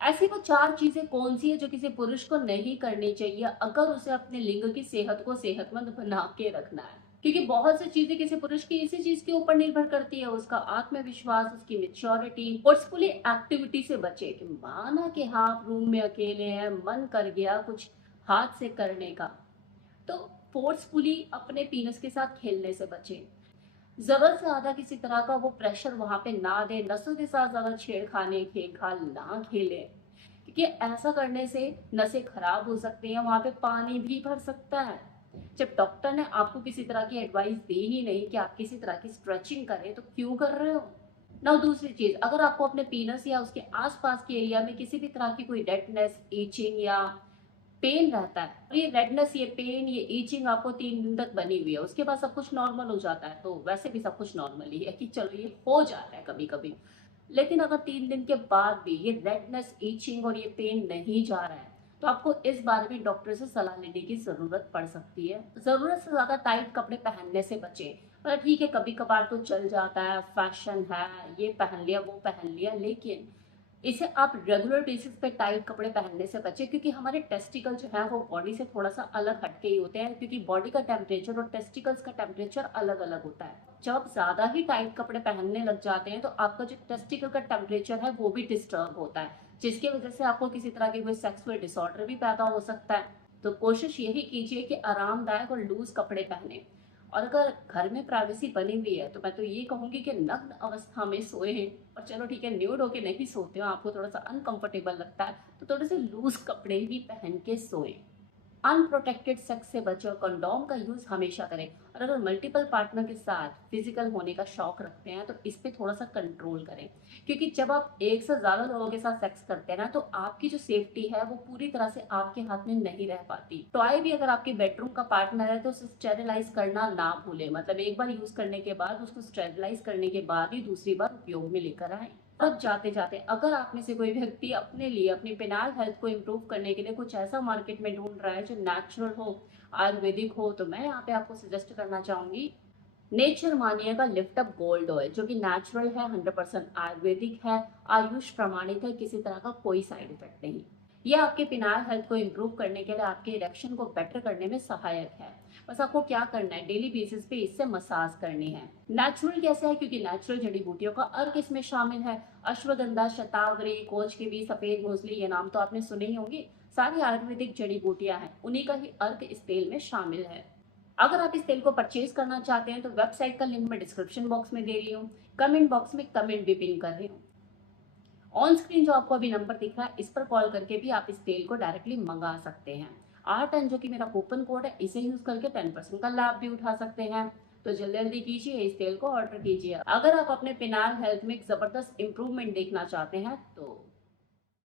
ऐसी वो 4 चीज़ें कौन-सी है जो किसी पुरुष को नहीं करनी चाहिए अगर उसे अपने लिंग की सेहत को सेहतमंद बना के रखना है? क्योंकि बहुत सी चीज़ें किसी पुरुष की इसी चीज़ के ऊपर निर्भर करती है, उसका आत्मविश्वास, उसकी मैच्योरिटी, फोर्सफुली एक्टिविटी से बचे कि माना कि हाँ, आप रूम में अकेले हैं, मन कर गया कुछ हाथ से करने का, तो फोर्सफुली अपने पीनस के साथ खेलने से बचे। जरूरत से ज्यादा किसी तरह का वो प्रेशर वहां पे ना दे, नसों के साथ ज्यादा छेड़खानी खेल खाल ना खेले, क्योंकि ऐसा करने से नसें खराब हो सकती हैं, वहां पे पानी भी भर सकता है। जब डॉक्टर ने आपको किसी तरह की एडवाइस दी ही नहीं कि आप किसी तरह की स्ट्रेचिंग करें, तो क्यों कर रहे हो? ना दूसरी चीज, अगर आपको अपने पीनस या उसके आसपास के एरिया में किसी भी तरह की कोई रेडनेस, ईचिंग या पेन रहता है, और ये रेडनेस, ये पेन, ये ईचिंग आपको 3 दिन तक बनी हुई है, उसके बाद सब कुछ नॉर्मल हो जाता है, तो वैसे भी सब कुछ नॉर्मल ही है कि चलो ये हो जाता है कभी कभी। लेकिन अगर 3 दिन के बाद भी ये रेडनेस, ईचिंग और ये पेन नहीं जा रहा है, तो आपको इस बारे में डॉक्टर से सलाह लेने की जरूरत पड़ सकती है। जरूरत से ज्यादा टाइट कपड़े पहनने से बचें। मतलब ठीक है, कभी कभार तो चल जाता है, फैशन है, ये पहन लिया वो पहन लिया, लेकिन इसे आप रेगुलर बेसिस पे टाइट कपड़े पहनने से बचें, क्योंकि हमारे टेस्टिकल जो है वो बॉडी से थोड़ा सा अलग हटके ही होते हैं, क्योंकि बॉडी का टेम्परेचर और टेस्टिकल्स का टेम्परेचर अलग अलग होता है। जब आप ज्यादा ही टाइट कपड़े पहनने लग जाते हैं, तो आपका जो टेस्टिकल का टेम्परेचर है वो भी डिस्टर्ब होता है, जिसकी वजह से आपको किसी तरह की कोई सेक्सुअल डिसऑर्डर भी पैदा हो सकता है। तो कोशिश यही कीजिए कि आरामदायक और लूज कपड़े पहने। और अगर घर में प्राइवेसी बनी हुई है, तो मैं तो ये कहूंगी कि नग्न अवस्था में सोए। और चलो ठीक है, न्यूड होके नहीं सोते हो, आपको थोड़ा सा अनकंफर्टेबल लगता है, तो थोड़े से लूज कपड़े भी पहन के सोए। अनप्रोटेक्टेड सेक्स से बचे और कंडोम का यूज हमेशा करें। और अगर मल्टीपल पार्टनर के साथ फिजिकल होने का शौक रखते हैं, तो इस पे थोड़ा सा कंट्रोल करें, क्योंकि जब आप एक से ज्यादा लोगों के साथ सेक्स करते हैं ना, तो आपकी जो सेफ्टी है वो पूरी तरह से आपके हाथ में नहीं रह पाती। टॉय भी अगर आपके बेडरूम का पार्टनर है, तो उसे स्टेरिलाइज करना ना भूलें, मतलब एक बार यूज करने के बाद उसको स्टेरिलाइज करने के बाद ही दूसरी बार उपयोग में लेकर आए। अब जाते जाते, अगर आप में से कोई व्यक्ति अपने लिए अपनी पेनाल हेल्थ को इम्प्रूव करने के लिए कुछ ऐसा मार्केट में ढूंढ रहा है जो नेचुरल हो, आयुर्वेदिक हो, तो मैं यहाँ पे आपको सजेस्ट करना चाहूंगी नेचर मानिए का लिफ्ट अप गोल्ड ऑयल, जो कि नेचुरल है, 100% आयुर्वेदिक है, आयुष प्रमाणित है, किसी तरह का कोई साइड इफेक्ट नहीं। ये आपके पिनाल हेल्थ को इम्प्रूव करने के लिए, आपके इरेक्शन को बेटर करने में सहायक है। बस आपको क्या करना है, डेली बेसिस पे इससे मसाज करनी है। नेचुरल कैसे है, क्योंकि नेचुरल जड़ी बूटियों का अर्क इसमें शामिल है। अश्वगंधा, शतावरी, कोच के बीज, सफेद मूसली, ये नाम तो आपने सुने ही होंगे। सारी आयुर्वेदिक जड़ी बूटियां हैं, उन्हीं का ही अर्क इस तेल में शामिल है। अगर आप इस तेल को परचेज करना चाहते हैं, तो वेबसाइट का लिंक मैं डिस्क्रिप्शन बॉक्स में दे रही हूँ, कमेंट बॉक्स में कमेंट भी पिन कर रही हूँ। ऑन स्क्रीन जो आपको अभी नंबर दिख रहा है, इस पर कॉल करके भी आप इस तेल को डायरेक्टली मंगा सकते हैं। R10 जो कि मेरा कूपन कोड है, इसे यूज करके 10% का लाभ भी उठा सकते हैं। तो जल्दी जल्दी कीजिए, इस तेल को ऑर्डर कीजिए। अगर आप अपने पिनाल हेल्थ में एक जबरदस्त इंप्रूवमेंट देखना चाहते हैं, तो